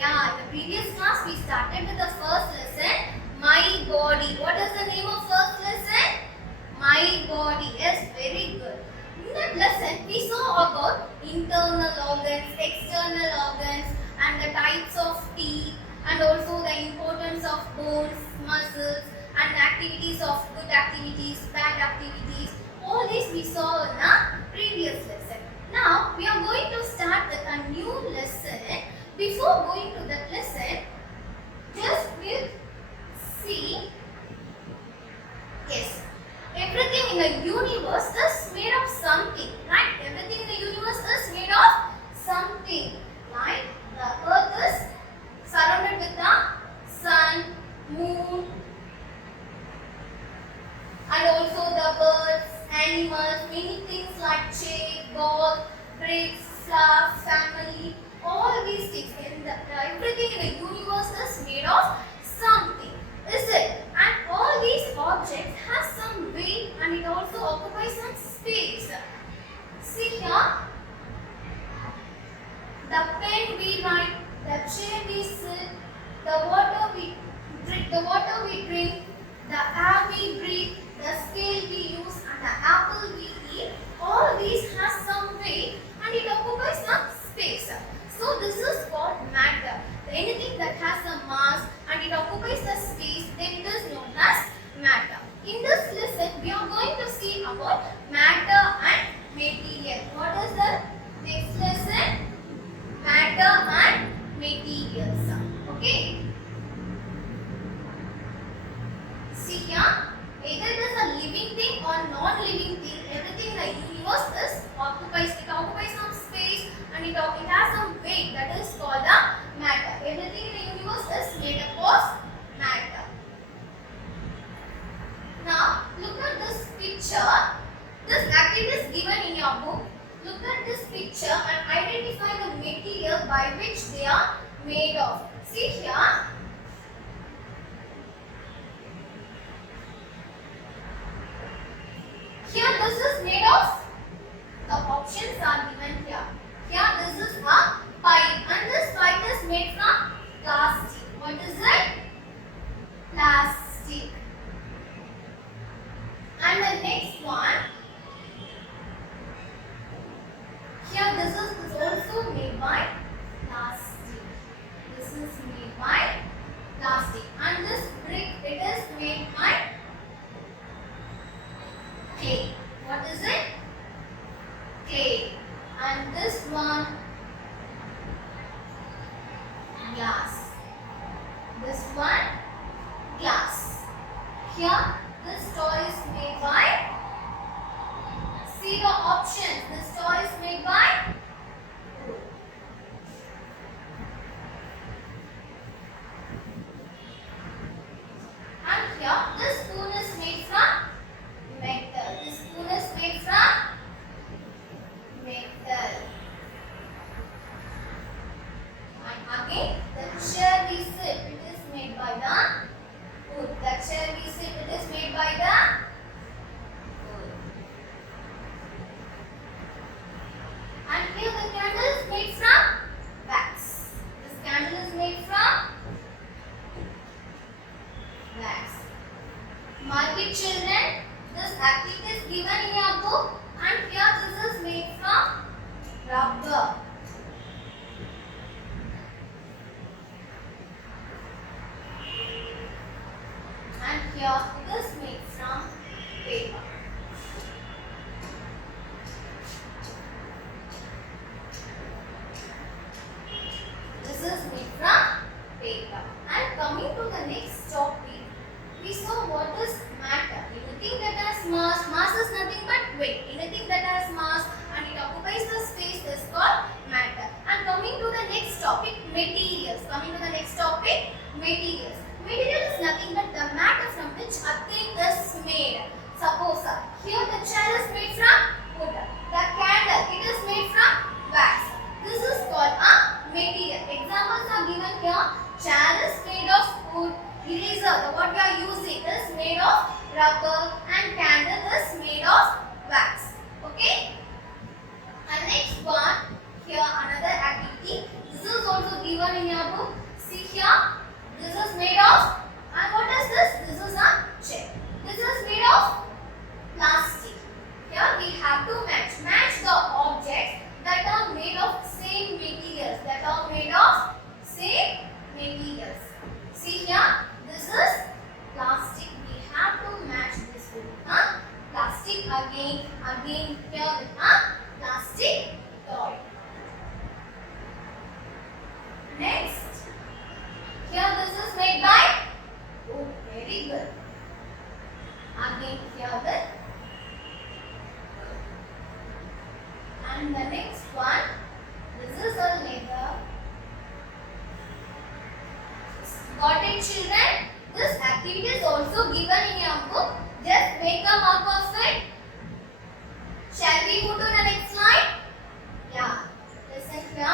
Yeah, in the previous class we started with the first lesson, my body. What is the name of first lesson? My body. Yes, very good. In that lesson, we saw about internal organs, external organs, and the types of teeth, and also the importance of bones, muscles, and activities of good activities, bad activities. All this we saw in the previous lesson. Now we are going to start with a new lesson. Before going to that lesson, just we'll see. Yes, everything in the universe is made of something, right? Everything in the universe is made of something. Like the earth is surrounded with the sun, moon, and also the birds, animals, many things like chair, ball, bricks, flower, family, all these things. Everything in the universe is made of something, is it? And all these objects have some weight and it also occupies some space. See here, the pen we write, the chair we sit, the water we drink, the air we breathe, the scale we use, and the apple we eat. All these has some weight and it occupies some space. So this is called matter. Anything that has a mass and it occupies the space, then it is known as matter. In this lesson, we are going to see about matter and material. What is the next lesson? Matter and materials. Okay. See here, either it is a living thing or non-living thing. Everything in the universe occupies some space and it has some weight, that is called the matter. Everything in the universe is made up of matter. Now look at this picture. This activity is given in your book. Look at this picture and identify the material by which they are made of. See here. Here this is made of, the options are given here. Here this is a pipe and this pipe is made from plastic. What is it? Plastic. And the next one, here this is also made by plastic. This is made by plastic. And this brick, it is made by clay. What is it? Clay. And this one, glass. This one, glass. Here, this toy is made by, see the options. This toy is made by wood. And here, this spoon is made from metal. This spoon is made from metal. And again, the chair we sit, it is made by the wood. The chair we sit, it is made by the wood. And here the candle is made from wax. This candle is made from wax. Mark it, children. This activity is given in your book and here this is made from rubber. And here it is made from paper. This is made from paper. And coming to the next topic, we saw what is matter. Anything that has mass, mass is nothing but weight. Anything that has mass and it occupies the space is called matter. And coming to the next topic, materials. Coming to the next topic, materials. Material is nothing but the matter from which a thing is made. Suppose here the chair is made from wood. The candle, it is made from wax. This is called a material. Examples are given here. Chair is made of wood. Eraser, what we are using, is made of rubber, and candle is made of wax. Okay? And next one, here another activity. This is also given in your book. here with a plastic toy. Next, here this is made by, oh very good. Again here with, and the next one, this is a leather. Got it children? This activity is also given in your book. Just make a mark of it. Shall we move to the next slide? Yeah. Listen here.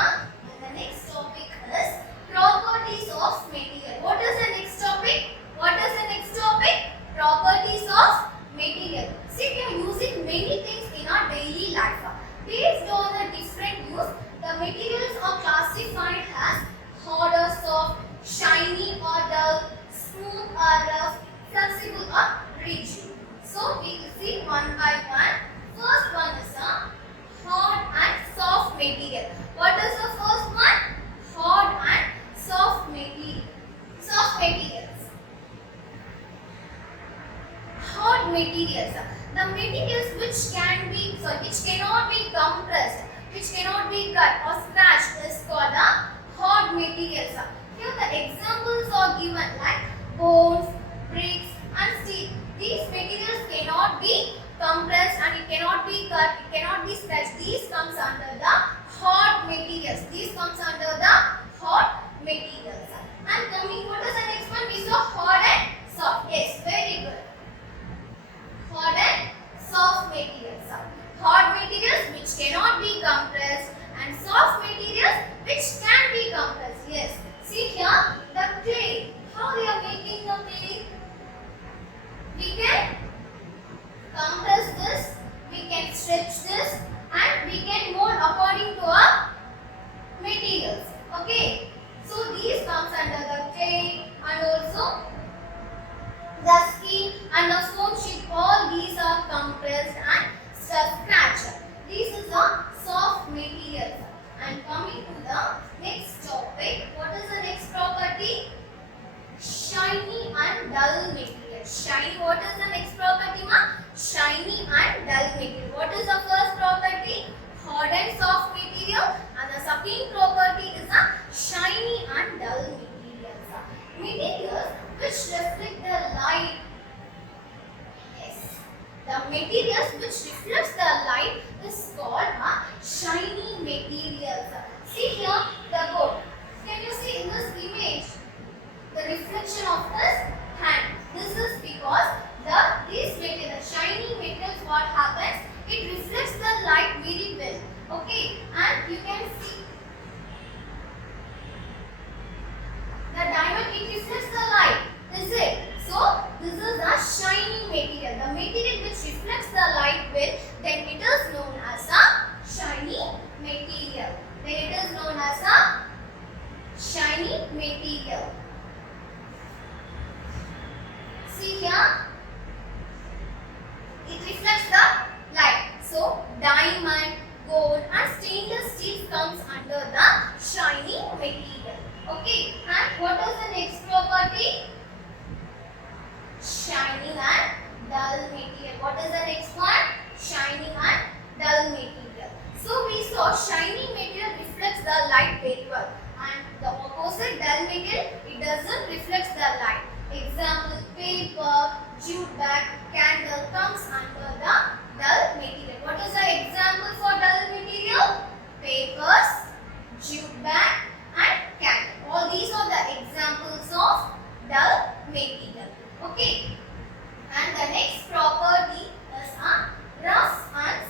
And the next topic is properties of material. What is the next topic? What is the next topic? Properties of material. See, we are using many things in our daily life. Based on the different use, the materials are classified as hard or soft, shiny or dull, smooth or rough, flexible or rigid. So we will see one by one. First one is a hard and soft material. What is the first one? Hard and soft material. Soft materials. Hard materials. The materials which cannot be compressed, which cannot be cut or scratched is called the hard materials. Here the examples are given like bones, bricks and steel. These materials cannot be compressed and it cannot be cut, it cannot be scratched. These comes under the hard materials. These comes under the hard materials. And coming, what is the next one? We saw hard and soft. Yes, very good. Hard and soft materials. Hard materials which cannot be compressed and soft materials which can be compressed. Yes. See here, the clay. How we are making the clay? We can compress this, we can stretch this and we can mold according to our materials. Okay. So these comes under the clay and also the skin and the foam sheet. All these are compressed and scratched. This is a soft material. And coming to the next topic, what is the next property? Shiny and dull material. Shiny, what is the next property, ma? Shiny and dull material. What is the first property? Hard and soft material. And the second property is a shiny and dull materials. Materials which reflect the light. Yes. The materials which reflects the light is called a shiny materials. See here the boat. Can you see in this image the reflection of this hand? This is because these materials, shiny materials, what happens? It reflects the light very well. Okay, and you can see the diamond. It reflects the light. Is it? So this is a shiny material. The material which reflects the light well, then it is known as a shiny material. Then it is known as a shiny material. See here, it reflects the light. So diamond, gold and stainless steel comes under the shiny material. Okay, and what is the next property? Shining and dull material. What is the next one? Shining and dull material. So we saw shiny material reflects the light very well, and the opposite dull material, it doesn't reflect the light. Example, paper, jute bag, candle comes under the dull material. What is the example for dull material? Papers, jute bag and candle. All these are the examples of dull material. Okay. And the next property is a rough and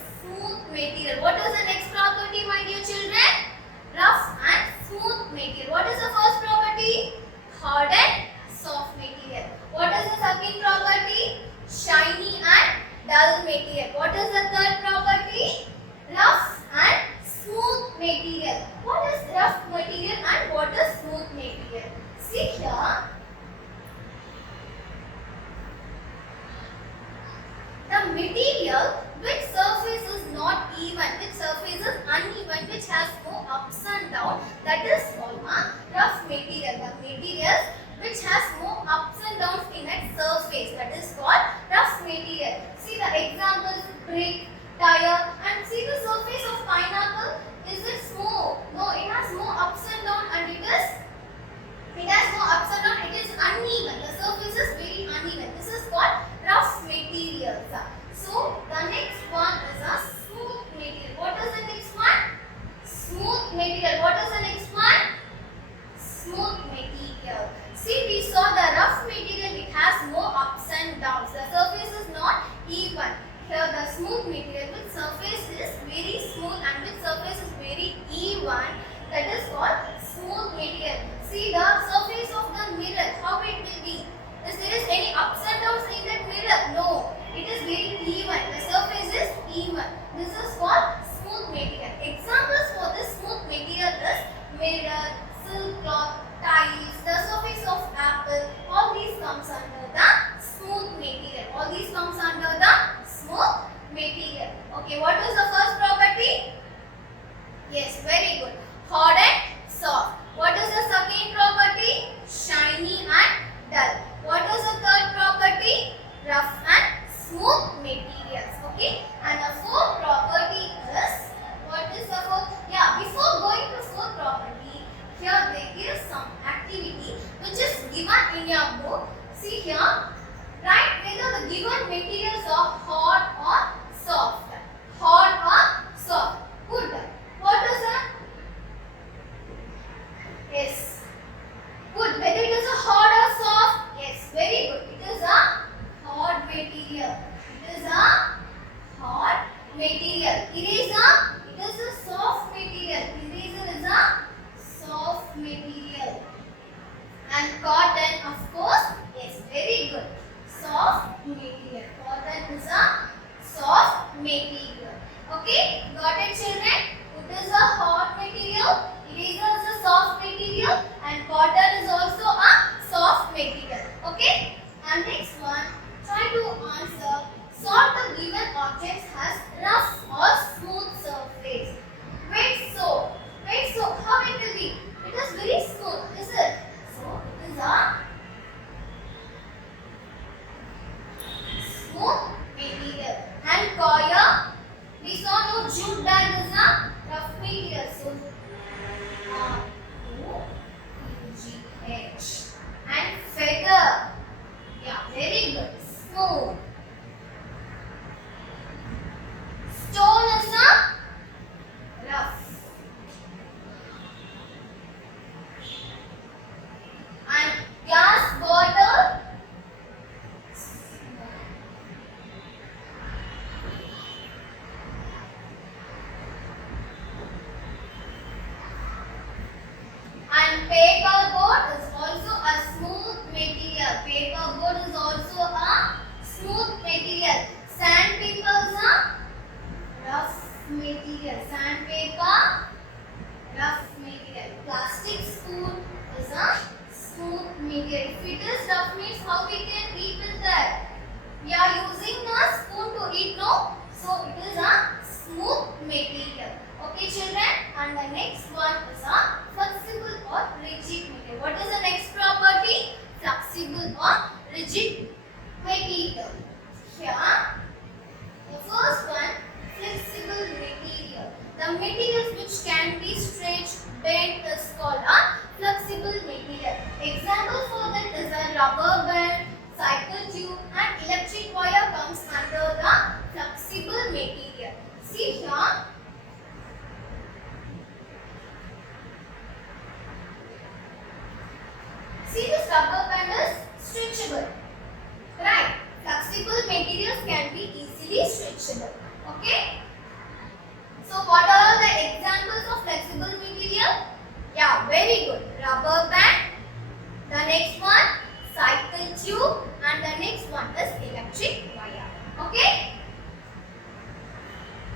is called smooth material. Examples for this smooth material is mirror, silk cloth, tiles, the surface of apple. All these comes under the smooth material. All these comes under the smooth material. Okay, what is the first property? Yes, very good. Hard and soft. What is the second property? Shiny and dull. What is the third property? Rough and smooth materials. Okay, and the fourth property is, what is the fourth? Yeah, before going to fourth property, here they give some activity which is given in your book. See here, write whether the given materials are hard or soft. Hard or soft. Good. What is that? Yes. Good. Whether it is a hard or soft? Yes. Very good. It is a hard material. It is a hard material. Eraser. It is a soft material. Eraser is a soft material. And cotton, of course. Yes. Very good. Soft material. Cotton is a soft material. Okay. Got it, children? It is a hard material. Eraser is a soft material, and cotton is also a soft material. Okay? And next one, try to answer. Sort the given objects has rough or smooth surface. Wet soap. Wet soap. How it will be? It is very smooth, is it? So it is a smooth material. And coir. We saw no jute bag is a rough material. So R-O-U-G-H. And feather. Yeah, very good. Smooth. Stone is a rough. And glass bottle. And paper board is also a smooth material. Paper board is also a smooth material. Sandpaper is a rough material. Sandpaper, rough material. Plastic spoon is a smooth material. If it is rough means how we can eat with that? We are using a spoon to eat, no? So it is a smooth material. Okay, children? And the next one is a flexible or rigid material. What is the next property? Flexible or rigid material. Here, the first one, flexible material. The materials which can be stretched, bent is called a flexible material. Example for that is a rubber band, cycle tube, and electric wire comes under the flexible material. See here. See, this rubber band is stretchable. Right? Flexible materials can be easily stretchable. Okay? So, what are the examples of flexible material? Yeah, very good. Rubber band. The next one, cycle tube. And the next one is electric wire. Okay?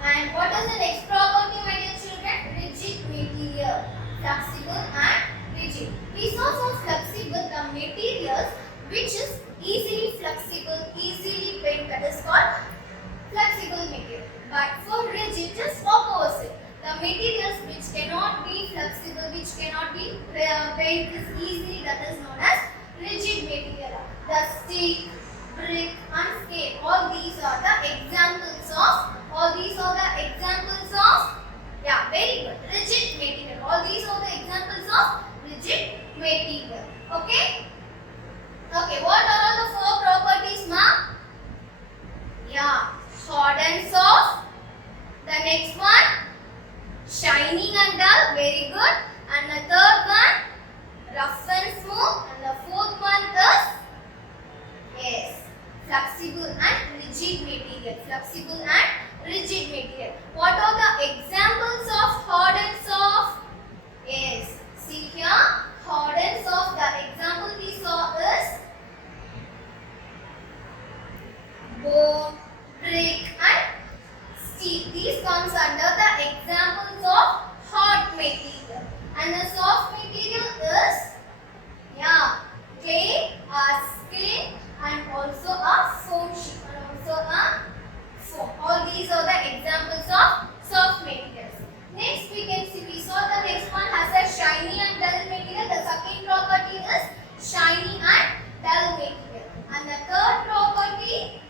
And what is the next property, my dear children? Rigid material. Flexible and rigid. We saw for flexible the materials which is easily flexible, easily bent, that is called flexible material. But for rigid, just opposite. The materials which cannot be flexible, which cannot be bent is easily, that is known as rigid material. The stick, brick and scale, all these are the examples of, yeah, very good, rigid material. All these are the examples of rigid material. Okay? Okay, what are all the four properties, ma? Yeah, hard and soft. The next one, shining and dull, very good. And the third one, rough and smooth. And the fourth one is, yes, flexible and rigid material. Flexible and rigid material. What are the examples of hard and soft? Yes, see here, hard and soft. The example we saw is bone, brick and steel. These come comes under the examples of hard material. And the soft material is, yeah, clay, skin, and also a foam sheet, and also a foam. All these are the examples of soft materials. Next we saw the next one has a shiny and dull material. The second property is shiny and dull material. And the third property,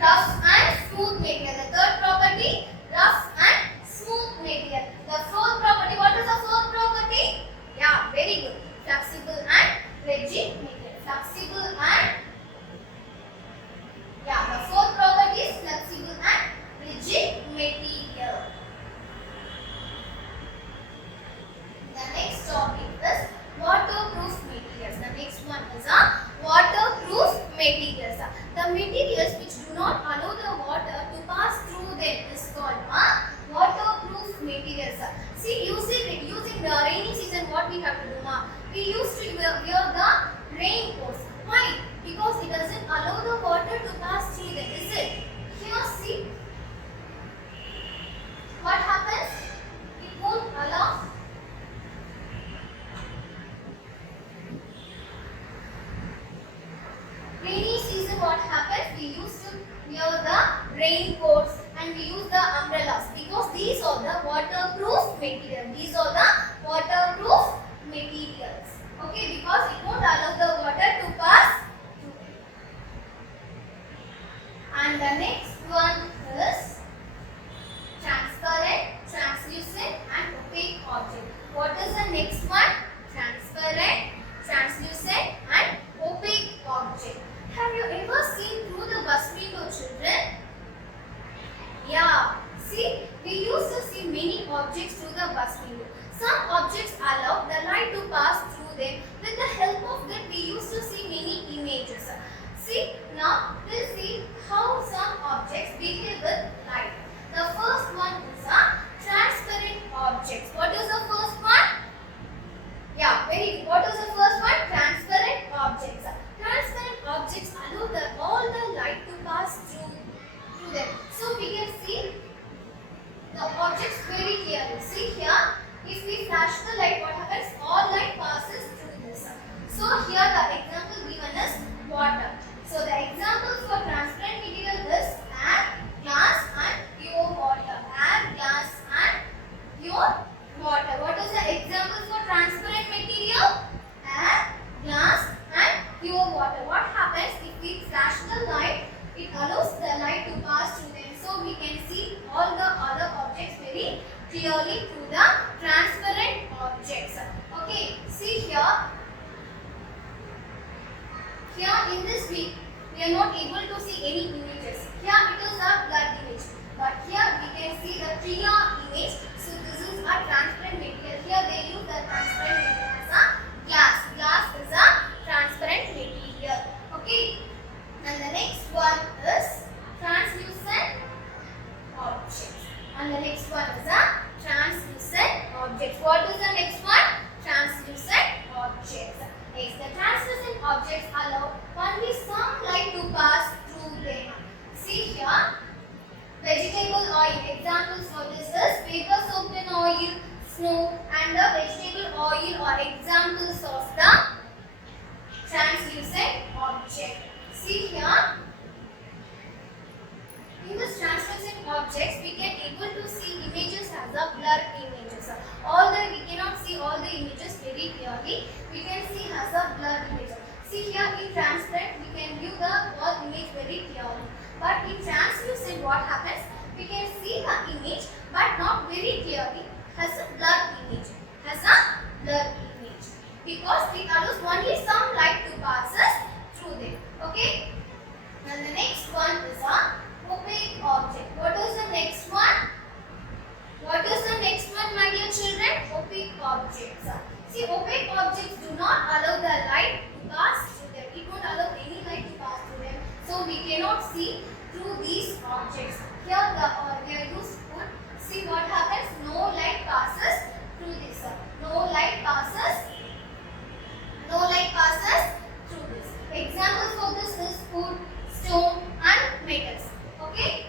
rough and smooth material. The third property, rough and smooth material. The fourth property, what is the fourth property? Yeah, very good. Flexible and rigid material. Flexible and, yeah, the fourth property is flexible and rigid material. The next topic is waterproof materials. The next one is a waterproof materials. The materials which do not allow the water to pass through them is called a waterproof materials. See, using the rainy season, what we have to do? We used to wear the raincoats. Why? Because it doesn't allow the water to pass through them, is it? Here, see. What happens? It won't allow. Rainy season, what happens? We used to wear the raincoats and we use the umbrellas because these are the waterproof materials. These are the waterproof materials. Okay, because it won't allow the water to pass through. And the next one is transparent, translucent and opaque object. What is the next one? Transparent, translucent and opaque object. Have you ever seen through the bus window, children? Yeah. See, we used to see many objects through the bus window. Some objects allow the light to pass through them. With the help of that, we used to see many images. See, now we'll see how some objects behave with light. The first one is a transparent objects. What is the first one? Yeah, very good. What is the first one? Transparent objects. Transparent objects allow all the light to pass through them. So we can see the objects very clearly. See here, if we flash the light, what happens? All light passes through this. So here the example given is water. So the examples for transparent material is air, glass and pure water. Air, glass and pure water. What is the example for transparent material? Air, glass and pure water. What happens if we flash the light? It allows the light to pass through them. So we can see all the other objects very clearly through the transparent objects. Okay, see here. Here in this we are not able to see any images. Here it is a blurred image. But here we can see the clear image. So this is a transparent material. Here they use the transparent material as a glass. Glass is a transparent material. Okay. And the next one is translucent objects. And the next one is a translucent objects. What is the next one? Translucent objects. Yes, the translucent objects allow only some light to pass through them. See here, vegetable oil. Examples for this is paper soaked in oil, snow, and the vegetable oil are examples of the translucent object. See here, in this translucent objects, we can able to see images as a blurred images. Although we cannot see all the images very clearly, we can see as a blurred image. See here in transparent, we can view the whole image very clearly. But in translucent, what happens? We can see the image, but not very clearly. Has a blurred image. Has a blurred image because it allows only some light to pass through them. Okay. And the next one is a opaque object. What is the next one? What is the next one, my dear children? Opaque objects. See, opaque objects do not allow the light to pass through them. It won't allow any light to pass through them. So we cannot see through these objects. Here they are used wood. See what happens? No light passes through this. No light passes. No light passes through this. Examples for this is wood, stone and metals. Okay.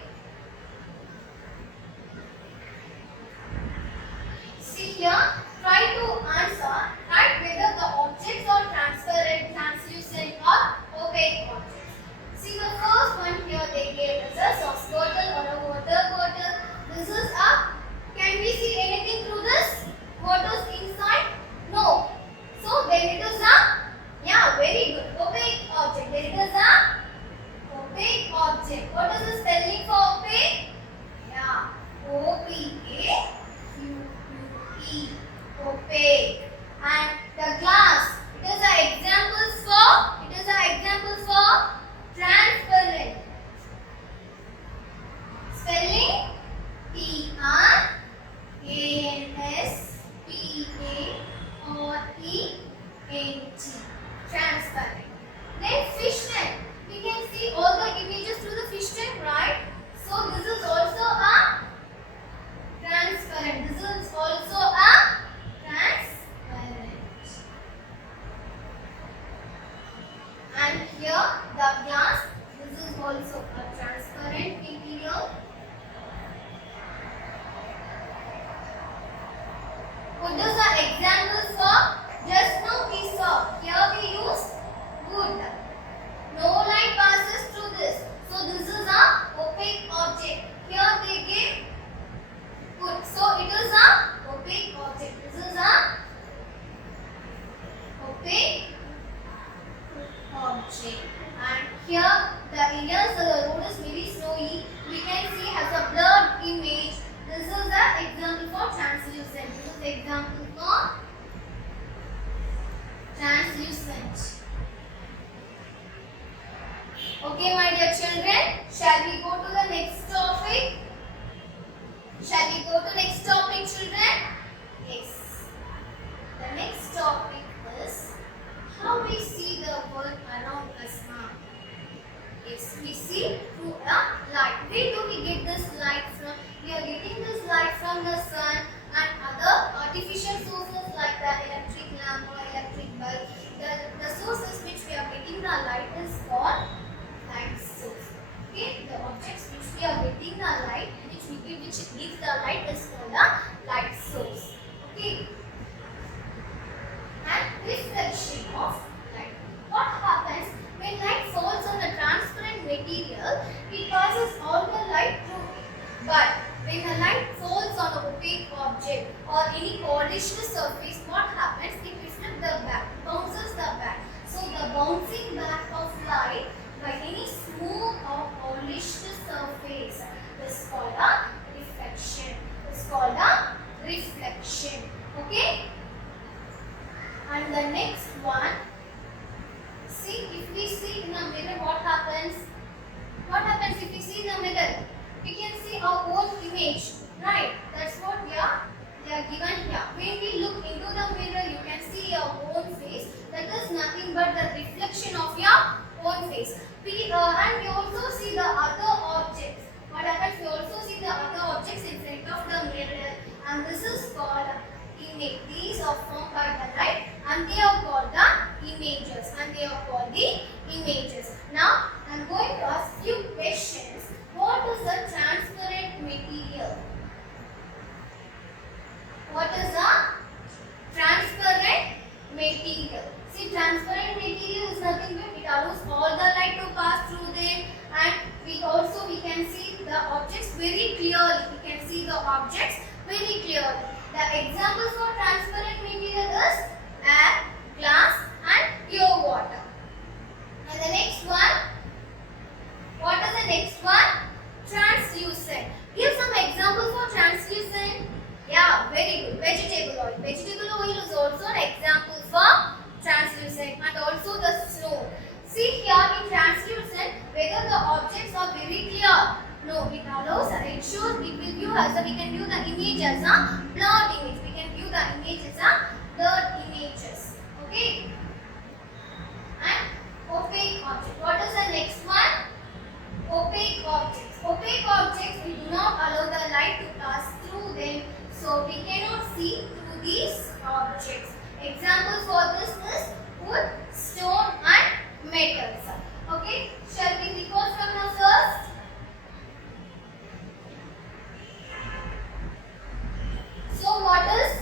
What is the examples for? Just now we saw. Here we use wood. No light passes through this. So this is a opaque object. Here they give wood. So it is a opaque object. This is a opaque object. And here the areas the road is very snowy. We can see has a blurred image. This is the example for translucent. This is the example for translucent. Okay, my dear children, shall we go to the next topic? Shall we go to next topic, children? Yes. The next topic is how we see the world around us now. Yes, we see through a light. Where do we get this light from? We are getting this light from the sun and other artificial sources like the electric lamp or electric bulb. The sources which we are getting the light is called light source. Okay, the objects which we are getting the light, which gives the light is called a light source. Okay, and reflection of light. What happens when light falls on a transparent material? It passes all the light through it. But when the light falls on an opaque object or any polished surface, what happens? It reflects the back, bounces the back. So the bouncing back of light by any smooth or polished surface is called a reflection. It's called a reflection. Okay? And the next one, see, if we see in a mirror, what happens? What happens if we see in the mirror? We can see our own image, right? That's what they are given here. When we look into the mirror, you can see your own face. That is nothing but the reflection of your own face. And we also see the other objects. What happens? We also see the other objects in front of the mirror, and this is called image. These are formed by the light, and they are called the images. Now, I am going to ask you questions. What is a transparent material? What is a transparent material? See, transparent material is nothing but it allows all the light to pass through them, and we can see the objects very clearly. We can see the objects very clearly. The examples for transparent material is air, glass, and pure water. And the next one, what is the next one? Translucent. Give some examples for translucent. Yeah, very good. Vegetable oil. Vegetable oil is also an example for translucent, and also the snow. See here in translucent, whether the objects are very clear. No, it allows, it shows, it will view as we can view the image as a blurred image. We can view the image as a blurred images. Okay. And opaque object. What is the next one? Opaque objects. Opaque objects, we do not allow the light to pass through them, so we cannot see through these objects. Examples for this is wood, stone, and metals. Okay, shall we record from the first? So what is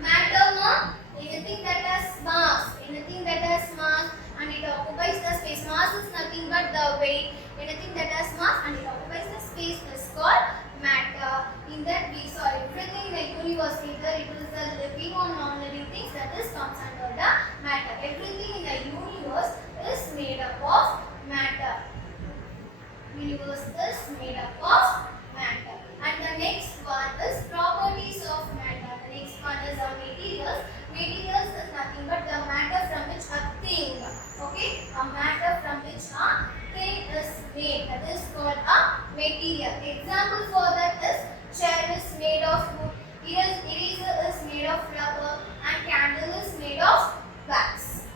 matter? No? Anything that has mass. Anything that has mass and it occupies the space. Mass is nothing but the weight. Anything that has mass and it occupies the space is called matter. In that we saw everything in the universe, either it is the living or non-living things, that is comes under the matter. Everything in the universe is made up of matter. Universe is made up of matter. And the next one is properties of matter. The next one is our materials. Materials is nothing but the matter from which a thing, okay, a matter from which a thing is made. That is called a material. Example for that is chair is made of wood, eraser is made of rubber, and candle is made of wax.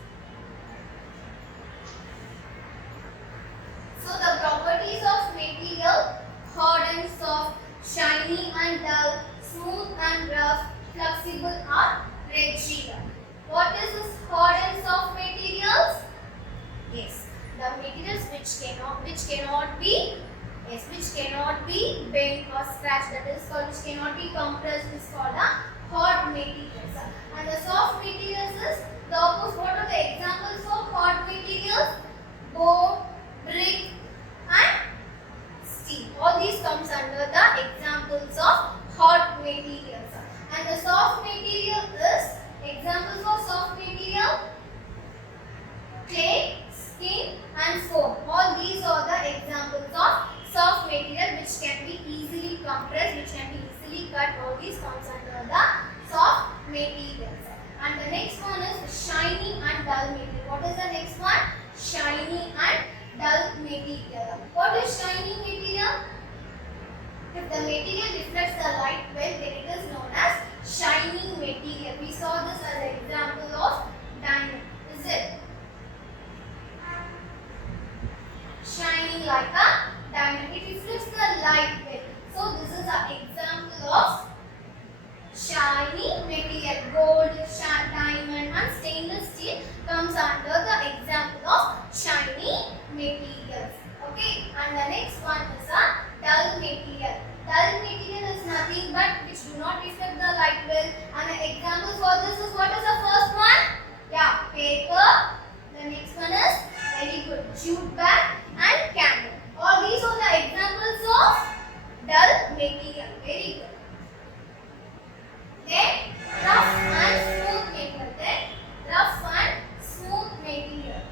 So the properties of material: hard and soft, shiny and dull, smooth and rough, flexible or rigid. What is this hard and soft materials? Yes, the materials which cannot be bent or scratched, that is called, which cannot be compressed, is called a hard hard materials. And the soft materials is the opposite. What are the examples of hard materials? Bone, brick and steel. All these comes under the examples of hard materials. And the soft material is examples of soft material: clay, skin and foam. All these are the examples of soft material which can be easily compressed, which can be easily cut. All these comes under the soft materials. And the next one is shiny and dull material. What is the next one? Shiny and dull material. What is shiny material? If the material reflects the light well, then it is known as shiny material. We saw this as an example of diamond. Is it? Shining like a diamond. It reflects the light well. So this is an example of shiny material. Gold, diamond and stainless steel comes under the example of shiny materials. Okay. And the next one is a dull material. Dull material is nothing but which do not reflect the light well. And the examples for this is, what is the first one? Yeah, paper. The next one is very good, jute bag and candle. All these are the examples of dull material. Very good. Then rough and smooth material. Then rough and smooth material.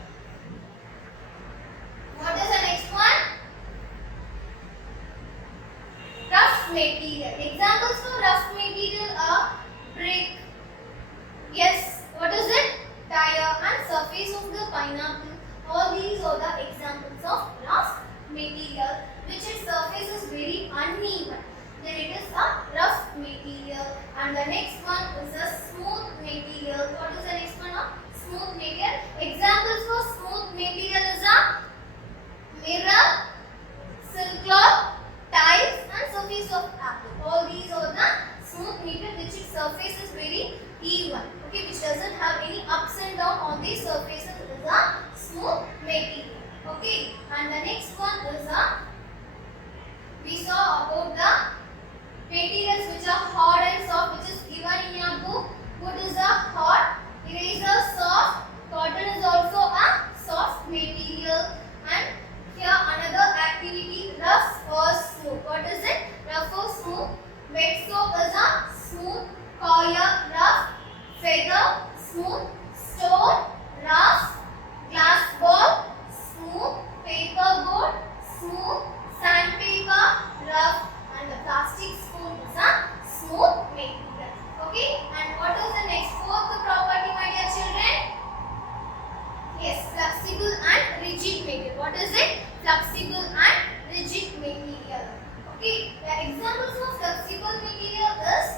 What is the next one? Rough material. Examples for rough material are brick. Yes, what is it? Tire and surface of the pineapple. All these are the examples of rough material, which its surface is very uneven. Then it is a rough material. And the next one is a smooth material. What is the next one? Smooth material. Examples for smooth material is a mirror, silk cloth, tiles and surface of apple. All these are the smooth material which its surface is very even. Okay, which doesn't have any ups and downs on these surfaces. It is a smooth material. Okay, and the next one is we saw about the materials which are hard and soft, which is given in your book. Wood is a hard, eraser soft, cotton is also a soft material. And here another activity, rough or smooth. What is it? Rough or smooth? Wet soap is a smooth, coir rough, feather smooth, stone rough, glass ball smooth, paper board smooth, sandpaper rough, and the plastic spoon is a smooth material. Okay, and what is the next fourth property, my dear children? Yes, flexible and rigid material. What is it? Flexible and rigid material. Okay, the examples of flexible material is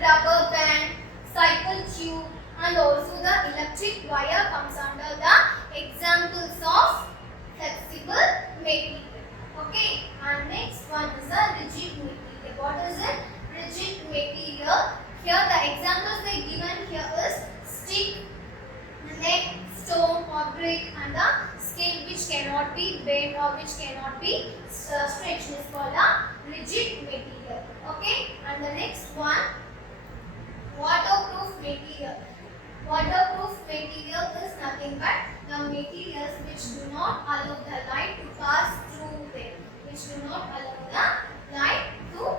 rubber band, cycle tube and also the electric wire comes under the examples of flexible material. Okay, and next one is a rigid material. What is it? Rigid material. Here the examples they given here is stick, neck, stone or brick and the scale which cannot be bent or which cannot be stretched is called a rigid material. Okay, and the next one, waterproof material. Waterproof material is nothing but the materials which do not allow the light to pass through them. Which do not allow the light to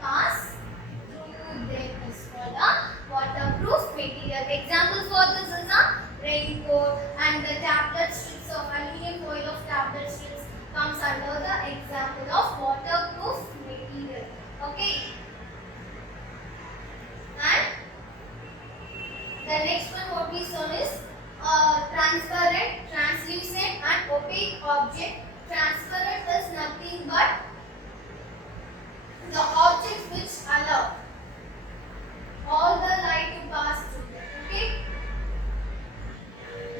pass through them is called a waterproof material. Examples for this is a raincoat and the tablet strips of aluminum foil of tablet strips comes under the example of waterproof material. Okay. And the next one what we saw is transparent, translucent and opaque object. Transparent is nothing but the objects which allow all the light to pass through them. Okay.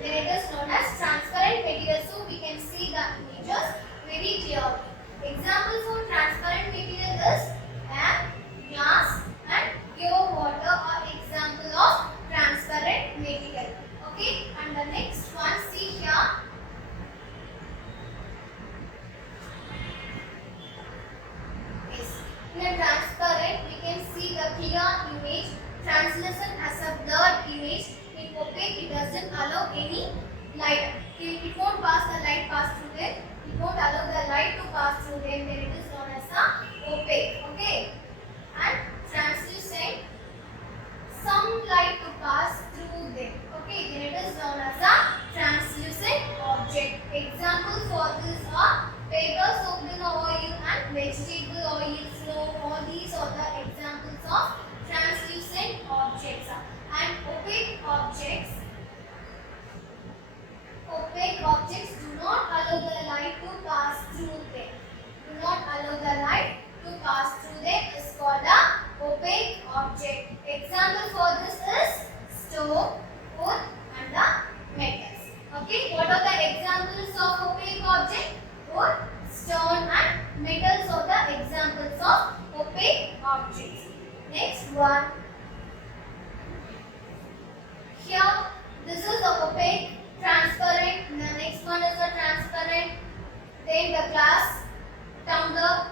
Then it is known as transparent material. So we can see the images very clearly. Examples for transparent material is air, glass and pure water are example of transparent material. Okay, and the next one, see here. Yes, in a transparent we can see the clear image, translucent as a blurred image. In opaque, it doesn't allow any light. It won't pass the light pass through them. It won't allow the light to pass through them. Then it is known as a opaque. Okay. And translucent, some light to pass through them. Okay. Then it is known as a translucent object. Examples for this are paper soaked in oil and vegetable oils. So all these are the examples of translucent objects. And opaque objects do not allow the light to pass through them. Do not allow the light to pass through them is called a opaque object. Example for this is stove, wood and the metals. Okay, what are the examples of opaque object? Wood, stone and metals are the examples of opaque objects. Next one. Here, this is the opaque, transparent. The next one is the transparent. Then the glass, tumbler,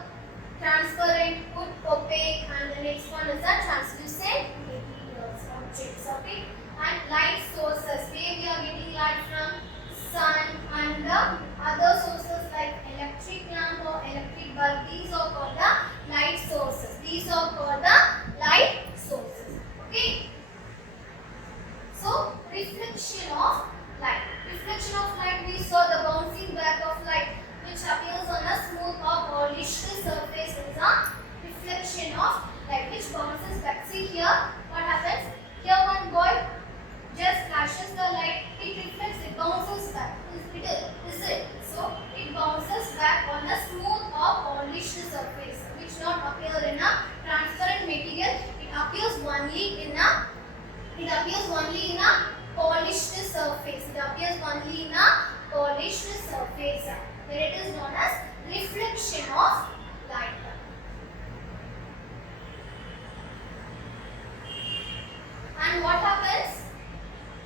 transparent, wood, opaque, and the next one is the translucent materials, objects. Okay. And light sources. Where we are getting light from? Sun and the other sources like electric lamp or electric bulb. These are called the light sources. These are called the light sources. Okay. So, reflection of light. Reflection of light, we saw the bouncing back of light which appears on a smooth or polished surface is a reflection of light which bounces back. See here, what happens? Here one boy just flashes the light, it reflects, it bounces back. Is it? So, it bounces back on a smooth or polished surface which not appear in a transparent material. It appears only in a polished surface. It appears only in a polished surface. Then it is known as reflection of light. And what happens?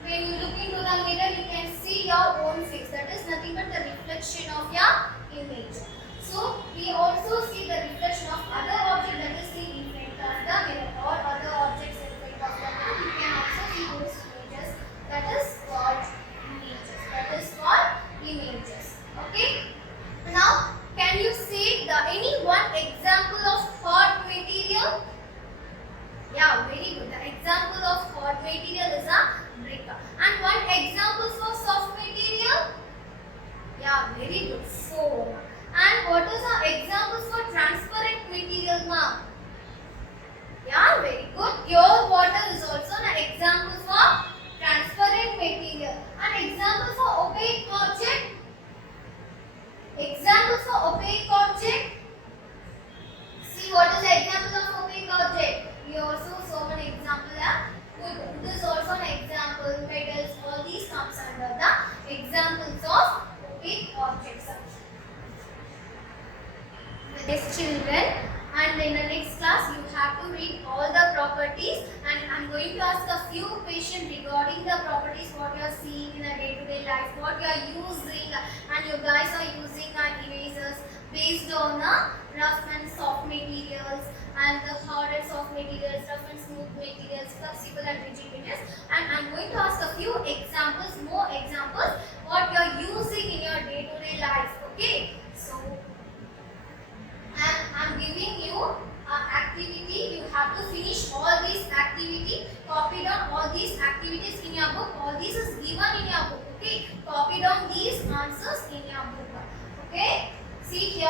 When you look into the mirror, you can see your own face. That is nothing but the reflection of your image. So, we also see the reflection of other objects that is seen in front of the mirror or other objects in front of the mirror. You can also see those images. That is called images. That is called images. Okay. Now, can you say any one example of hot material? Yeah, very good. The example of hot material is a brick. And one example for soft material? Yeah, very good. Foam. And what is the examples for transparent material, ma'am? Yeah, very good. Pure water is also an example for transparent material. And example for opaque object? Examples for opaque object? See, what is the example of opaque object? We also saw an example wood. This is also an example. Metals, all these comes under the examples of opaque objects. Yes, children, and in the next class you have to read all the properties, and I am going to ask a few questions regarding the properties, what you are seeing in a day-to-day life, what you are using, and you guys are using erasers based on rough and soft materials and the hard and soft materials, rough and smooth materials, flexible and rigid materials. And I am going to ask a few examples, more examples, what you are using in your day-to-day life. Okay, so I'm giving you an activity. You have to finish all these activity. Copy down all these activities in your book. All these is given in your book. Okay. Copy down these answers in your book. Okay. See here